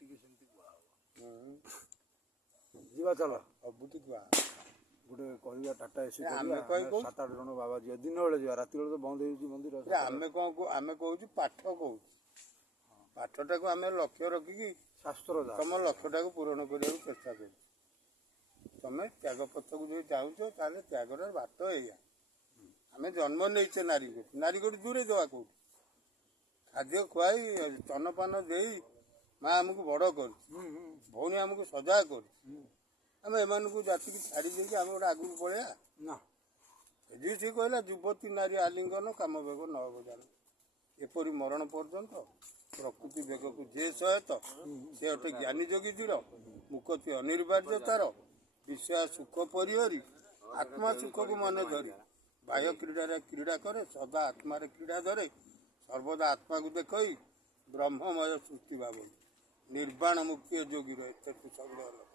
ପାଟିକି ସେମିତି କୁହାହବ। ଯିବା ଚାଲ ସବୁଠି କୁହା ଗୋଟେ କହିବା ଟାଟା ଏସି ଆମେ କରିବା, କହି କହୁଛୁ 7-8 ଜଣ ବାବା ଯିବା। ଦିନ ବେଳେ ଯିବା, ରାତି ବେଳେ ତ ବନ୍ଦ ହେଇଯାଉଛି ମନ୍ଦିର। ଆମେ କ'ଣ ଆମେ କହୁଛୁ ପାଠ କହୁଛୁ, ପାଠଟାକୁ ଆମେ ଲକ୍ଷ୍ୟ ରଖିକି ଶାସ୍ତ୍ର ତମ ଲକ୍ଷ୍ୟଟାକୁ ପୂରଣ କରିବାକୁ ଚେଷ୍ଟା କରୁଛୁ। ତମେ ତ୍ୟାଗ ପଥକୁ ଯଦି ଚାହୁଁଛ ତାହେଲେ ତ୍ୟାଗର ବାଟ ଏଇଆ। ଆମେ ଜନ୍ମ ନେଇଛେ ନାରୀ ଗୋଟି ଦୂରେ ଦେବା କୋଉଠି? ଖାଦ୍ୟ ଖୁଆଇ ସ୍ତନପାନ ଦେଇ ମା ଆମକୁ ବଡ଼ କରିଛି, ଭଉଣୀ ଆମକୁ ସଜା କରିଛି। ଆମେ ଏମାନଙ୍କୁ ଜାତିକି ଛାଡ଼ି ଦେଇକି ଆମେ ଗୋଟେ ଆଗକୁ ପଳେଇବା ନା। ଯଦି ସେ କହିଲା ଯୁବତୀ ନାରୀ ଆଲିଙ୍ଗନ କାମ ବେଗ ନ ବଜାନ, ଏପରି ମରଣ ପର୍ଯ୍ୟନ୍ତ ପ୍ରକୃତି ବେଗକୁ ଯେ ସହାୟତ ସେ ଅଟେ ଜ୍ଞାନୀ ଯୋଗୀ ଦୃଢ଼, ମୁକତି ଅନିବାର୍ଯ୍ୟ ତାର ବିଷୟ ସୁଖ ପରିହରି ଆତ୍ମା ସୁଖକୁ ମନେ ଧରି, ବାହ୍ୟ କ୍ରୀଡ଼ାରେ କ୍ରୀଡ଼ା କରେ ସଦା ଆତ୍ମାରେ କ୍ରୀଡ଼ା ଧରେ, ସର୍ବଦା ଆତ୍ମାକୁ ଦେଖଇ ବ୍ରହ୍ମମୟ ସୃଷ୍ଟି ଭାବନ୍ତି, ନିର୍ବାଣ ମୁକ୍ତି ଯୋଗୀର ଏତେ ସବୁର ଲୋକ।